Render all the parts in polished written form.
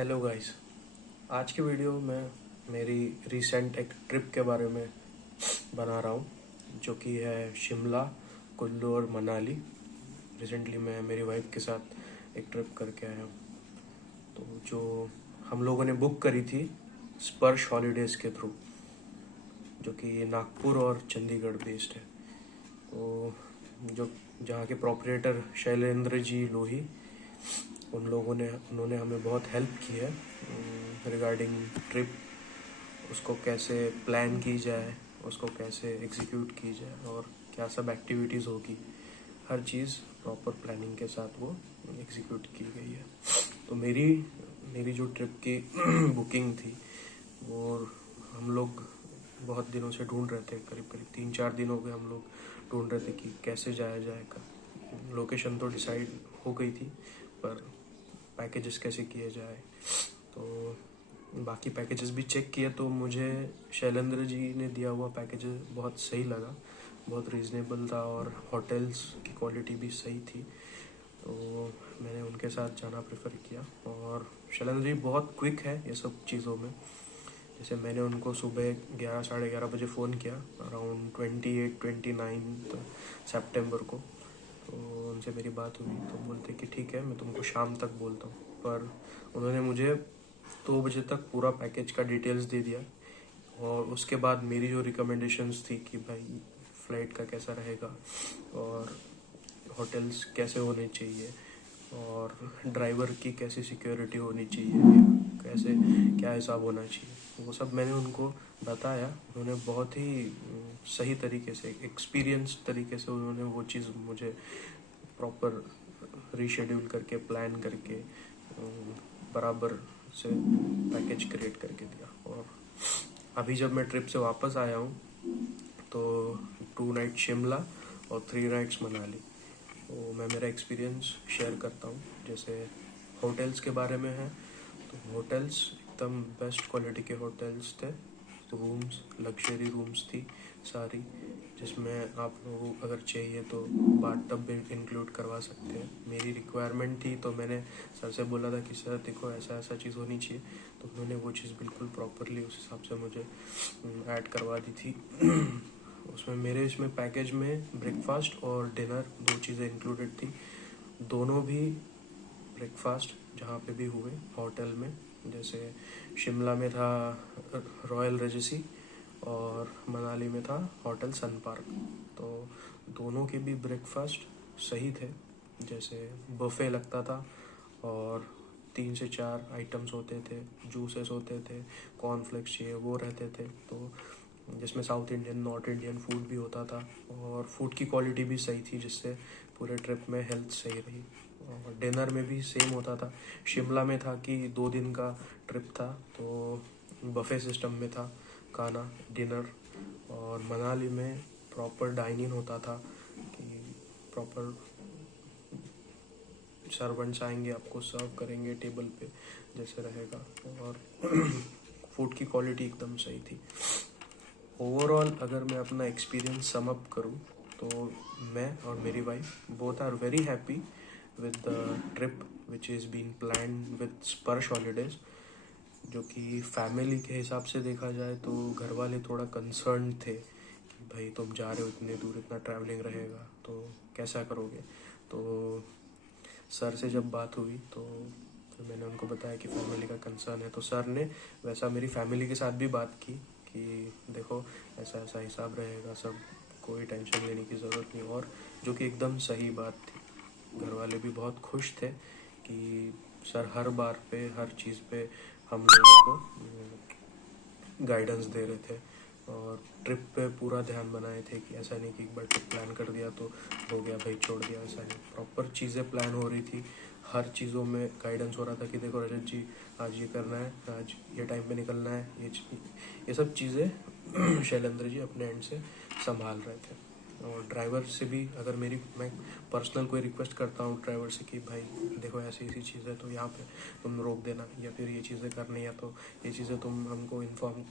Hello guys. आज की video में मेरी रिसेंट एक ट्रिप के बारे में बना रहा हूँ, जो कि है शिमला, कुल्लू और मनाली। रिसेंटली मैं मेरी वाइफ के साथ एक ट्रिप करके आया हूँ। तो जो हम लोगों ने बुक करी थी स्पर्श हॉलीडेज़ के थ्रू, जो कि नागपुर और चंडीगढ़ बेस्ड है। तो जो जहाँ के प्रोपरेटर शैलेंद्र जी लोही, उन्होंने हमें बहुत हेल्प की है रिगार्डिंग ट्रिप। उसको कैसे प्लान की जाए, उसको कैसे एग्जीक्यूट की जाए और क्या सब एक्टिविटीज़ होगी, हर चीज़ प्रॉपर प्लानिंग के साथ वो एग्जीक्यूट की गई है। तो मेरी मेरी जो ट्रिप की बुकिंग थी वो हम लोग बहुत दिनों से ढूंढ रहे थे। करीब करीब 3-4 दिन हो गए हम लोग ढूंढ रहे थे कि कैसे जाया जाएगा। लोकेशन तो डिसाइड हो गई थी, पर पैकेजेस कैसे किए जाए। तो बाकी पैकेजेस भी चेक किए तो मुझे शैलेंद्र जी ने दिया हुआ पैकेज बहुत सही लगा, बहुत रीज़नेबल था और होटल्स की क्वालिटी भी सही थी। तो मैंने उनके साथ जाना प्रेफर किया। और शैलेंद्र जी बहुत क्विक है ये सब चीज़ों में। जैसे मैंने उनको सुबह 11-11:30 बजे फ़ोन किया, अराउंड 28-29 सितंबर को। तो उनसे मेरी बात हुई तो बोलते कि ठीक है, मैं तुमको शाम तक बोलता हूँ। पर उन्होंने मुझे 2 बजे तक पूरा पैकेज का डिटेल्स दे दिया। और उसके बाद मेरी जो रिकमेंडेशंस थी कि भाई फ़्लाइट का कैसा रहेगा और होटल्स कैसे होने चाहिए और ड्राइवर की कैसी सिक्योरिटी होनी चाहिए, कैसे क्या हिसाब होना चाहिए, वो सब मैंने उनको बताया। उन्होंने बहुत ही सही तरीके से, एक्सपीरियंस तरीके से उन्होंने वो चीज़ मुझे प्रॉपर रीशेड्यूल करके, प्लान करके बराबर से पैकेज क्रिएट करके दिया। और अभी जब मैं ट्रिप से वापस आया हूँ तो 2 नाइट शिमला और 3 नाइट्स मनाली। तो मैं मेरा एक्सपीरियंस शेयर करता हूँ। जैसे होटल्स के बारे में है तो होटल्स एकदम बेस्ट क्वालिटी के होटल्स थे। तो रूम्स लग्जरी रूम्स थी सारी, जिसमें आप लोगों को अगर चाहिए तो बाथटब भी इंक्लूड करवा सकते हैं। मेरी रिक्वायरमेंट थी तो मैंने सर से बोला था कि सर देखो ऐसा ऐसा चीज़ होनी चाहिए। तो उन्होंने वो चीज़ बिल्कुल प्रॉपरली उस हिसाब से मुझे ऐड करवा दी थी। उसमें इसमें पैकेज में ब्रेकफास्ट और डिनर 2 चीज़ें इंक्लूडेड थी। दोनों भी ब्रेकफास्ट जहाँ पे भी हुए होटल में, जैसे शिमला में था रॉयल रेजिसी और मनाली में था होटल सन पार्क। तो दोनों के भी ब्रेकफास्ट सही थे। जैसे बफे लगता था और 3 से 4 आइटम्स होते थे, जूसेस होते थे, कॉर्नफ्लेक्स चाहिए वो रहते थे। तो जिसमें south Indian, north Indian food भी होता था और फूड की क्वालिटी भी सही थी, जिससे पूरे ट्रिप में हेल्थ सही रही। और डिनर में भी सेम होता था। शिमला में था कि 2 दिन का ट्रिप था तो बफे सिस्टम में था खाना, डिनर। और मनाली में प्रॉपर डाइनिंग होता था कि प्रॉपर सर्वेंट्स आएंगे, आपको सर्व करेंगे टेबल पे जैसे रहेगा। और फूड की क्वालिटी एकदम सही थी। ओवरऑल अगर मैं अपना एक्सपीरियंस सम अप करूँ तो मैं और मेरी wife both are very happy with the trip which is been plan with Sparsh holidays. जो कि फैमिली के हिसाब से देखा जाए तो घर वाले थोड़ा कंसर्न थे कि भाई तुम जा रहे हो इतने दूर, इतना ट्रैवलिंग रहेगा तो कैसा करोगे। तो सर से जब बात हुई तो फिर मैंने उनको बताया कि फैमिली का कंसर्न है। तो सर ने वैसा मेरी फैमिली के साथ भी बात की कि देखो ऐसा ऐसा हिसाब रहेगा, सब कोई टेंशन लेने की ज़रूरत नहीं। और जो कि एकदम सही बात थी। घर वाले भी बहुत खुश थे कि सर हर बार पे, हर चीज़ पे हम लोगों को गाइडेंस दे रहे थे और ट्रिप पे पूरा ध्यान बनाए थे कि ऐसा नहीं कि एक बार ट्रिप प्लान कर दिया तो हो गया भाई छोड़ दिया, ऐसा नहीं। प्रॉपर चीज़ें प्लान हो रही थी, हर चीज़ों में गाइडेंस हो रहा था कि देखो रजत जी आज ये करना है, आज ये टाइम पे निकलना है, ये सब चीज़ें शैलेंद्र जी अपने एंड से संभाल रहे थे। और ड्राइवर से भी अगर मैं पर्सनल कोई रिक्वेस्ट करता हूँ ड्राइवर से कि भाई देखो ऐसी ऐसी चीज़ है तो यहाँ पे तुम रोक देना, या फिर ये चीज़ें करनी है तो ये चीज़ें तुम हमको इन्फॉर्म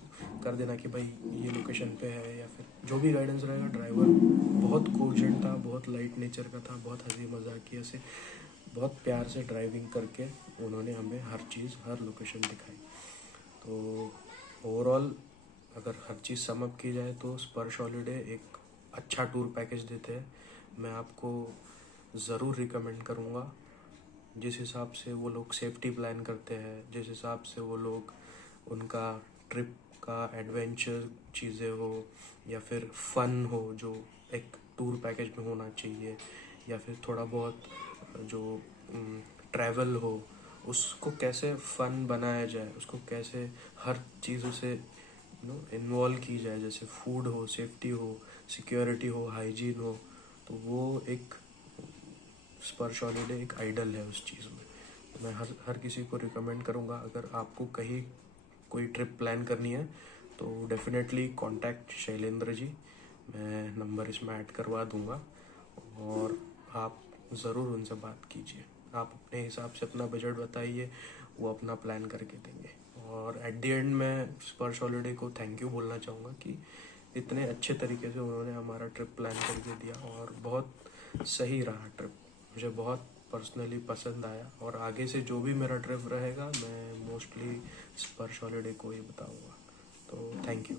कर देना कि भाई ये लोकेशन पे है, या फिर जो भी गाइडेंस रहेगा। ड्राइवर बहुत कोजेंट था, बहुत लाइट नेचर का था, बहुत हंसी मजाकिया से, बहुत प्यार से ड्राइविंग करके उन्होंने हमें हर चीज़, हर लोकेशन दिखाई। तो ओवरऑल अगर हर चीज़ सम अप की जाए तो स्पर्श हॉलीडे एक अच्छा टूर पैकेज देते हैं। मैं आपको ज़रूर रिकमेंड करूँगा। जिस हिसाब से वो लोग सेफ्टी प्लान करते हैं, जिस हिसाब से वो लोग उनका ट्रिप का एडवेंचर चीज़ें हो या फिर फन हो जो एक टूर पैकेज में होना चाहिए, या फिर थोड़ा बहुत जो ट्रैवल हो उसको कैसे फ़न बनाया जाए, उसको कैसे हर चीज़ों से इन्वॉल्व की जाए, जैसे फूड हो, सेफ्टी हो, सिक्योरिटी हो, हाइजीन हो। तो वो एक स्पर्श हॉलीडे एक आइडल है उस चीज़ में। तो मैं हर हर किसी को रिकमेंड करूँगा, अगर आपको कहीं कोई ट्रिप प्लान करनी है तो डेफिनेटली कांटेक्ट शैलेंद्र जी। मैं नंबर इसमें ऐड करवा दूँगा और आप ज़रूर उनसे बात कीजिए। आप अपने हिसाब से अपना बजट बताइए, वो अपना प्लान करके देंगे। और एट द एंड मैं स्पर्श हॉलीडे को थैंक यू बोलना चाहूँगा कि इतने अच्छे तरीके से उन्होंने हमारा ट्रिप प्लान करके दिया और बहुत सही रहा ट्रिप। मुझे बहुत पर्सनली पसंद आया और आगे से जो भी मेरा ट्रिप रहेगा मैं मोस्टली स्पर्श हॉलीडे को ही बताऊँगा। तो थैंक यू।